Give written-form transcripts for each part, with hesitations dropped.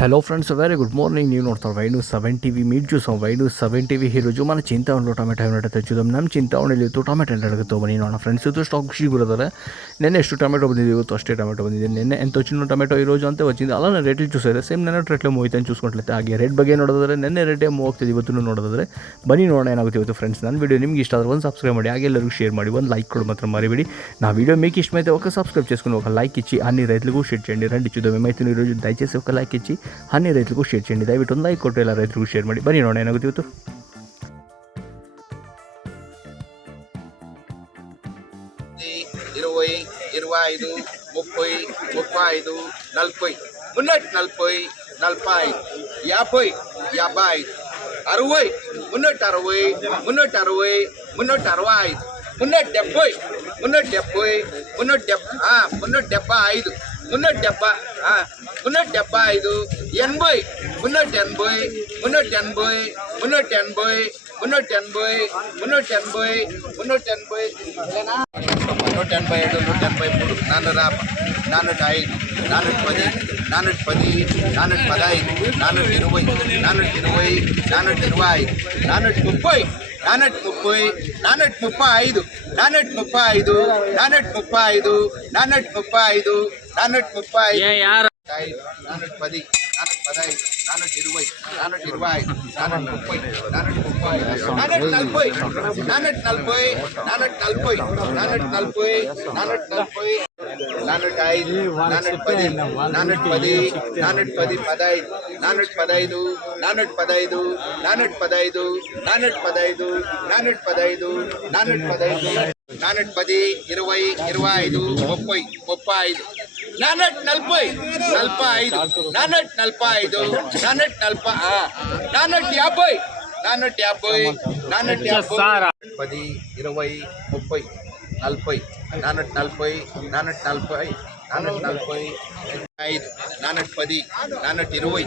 Hello friends, very good morning. ನೀವು ನೋಡ್ತಾರೆ wine 7 TV meet చూసాం. వైను 7 ಟಿವಿ ఈరోజు మన చింతామణిలో టమాటో ಏನಾಗುತ್ತೆ చూద్దాం. ನಮ್ಮ చింತಾಮಣಿಲಿ ಇವತ್ತು ಟೊಮೆಟೊ ಏನಾಗುತ್ತೆ ತೊಗೊಂಡು ನೋಡೋಣ ಫ್ರೆಂಡ್ಸ್. ಇದು ಸ್ಟಾಕ್ ಸಿಗುತ್ತದೆ. ನೆನ್ನೆ ಎಷ್ಟು ಟೊಮೆಟೊ ಬಂದಿದೆ, ಇವತ್ತು అಷ್ಟೇ టొమాటో ಬಂದಿದೆ. నిన్న ఎంత వచ్చిన టొమాటో ఈరోజు అంతే వచ్చింది. అలానే రేట్లు చూసేది సేమ్ ನೆನ್ನೆ ರೇಟ್ಲೆ ಮೂವ್ ಅಂತ చూసుకుంటೈತೆ. ಹಾಗೆ ರೇಟ್ ಬಗ್ಗೆ ನೋಡೋದಾದ್ರೆ ನೆನ್ನೆ ರೇಟೇ ಮೂವ್ ಆಗ್ತಿದೆ, ಇವತ್ತು ನೋಡೋದಾದ್ರೆ ಬನ್ನಿ ನೋಡೋಣ ಏನಾಗುತ್ತೆ ಇವತ್ತು ಫ್ರೆಂಡ್ಸ್. ನನ್ನ ವೀಡಿಯೋ ನಿಮ್ಗೆ ಇಷ್ಟ ಆದರೆ ಒಂದು సబ్స్క్రైబ్ ಮಾಡಿ, ಹಾಗೆ ಎಲ್ಲರಿಗೂ షేర్ ಮಾಡಿ, ಒಂದು లైక్ కూడా మాత్రం మరిబడి. నా వీడియో మీకు ఇష్టమైతే ఒక సబ్స్క్రైబ్ చేసుకుని ఒక లైక్ ఇచ్చి అన్ని రైతులకు షేర్ చేయండి. రండి చూద్దాం ఏమైతే ఈరోజు. దయచేసి ఒక లైక్ ఇచ్చి అన్ని రైతులకు షేర్ చేయండి. ದಯವಿಟ್ಟು ಒಂದು ಲೈಕ್ ಕೊಟ್ಟು ಎಲ್ಲ ರೈತರಿಗೂ ಶೇರ್ ಮಾಡಿ. ಬನ್ನಿ ನೋಡೋಣ ಏನಾಗುತ್ತೆ ಇವತ್ತು. 20, 25, 30, 35, 40, 340, 45, 50, 55, 60, 360, 360, 365, 370, 375, 375, 375, 80, 380, 380, 380, 380, 380, 380, 187, 183, 405, 410, 410, 415, 420, 420, 420, 430, 435, 435, 435, 435, 435, 410, 415, 420, 420, 430, 440, 440, 440, 440, 440, 405, 410, 410, 410, 415, 415, 415, 415, 415, 415, 410, 20, 25, 30, 35, 440, 45, 445, 450, 450, 450, 10, 20, 30, 40, 440, 440, 440, 5, 410, 420, 430,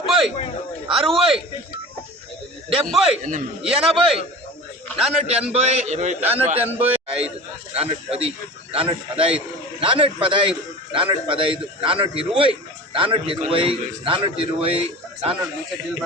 440, 450, 60, 70, 80, 480, 480, 5, 410, 415, 415, 415, 420, 420, 420, 420.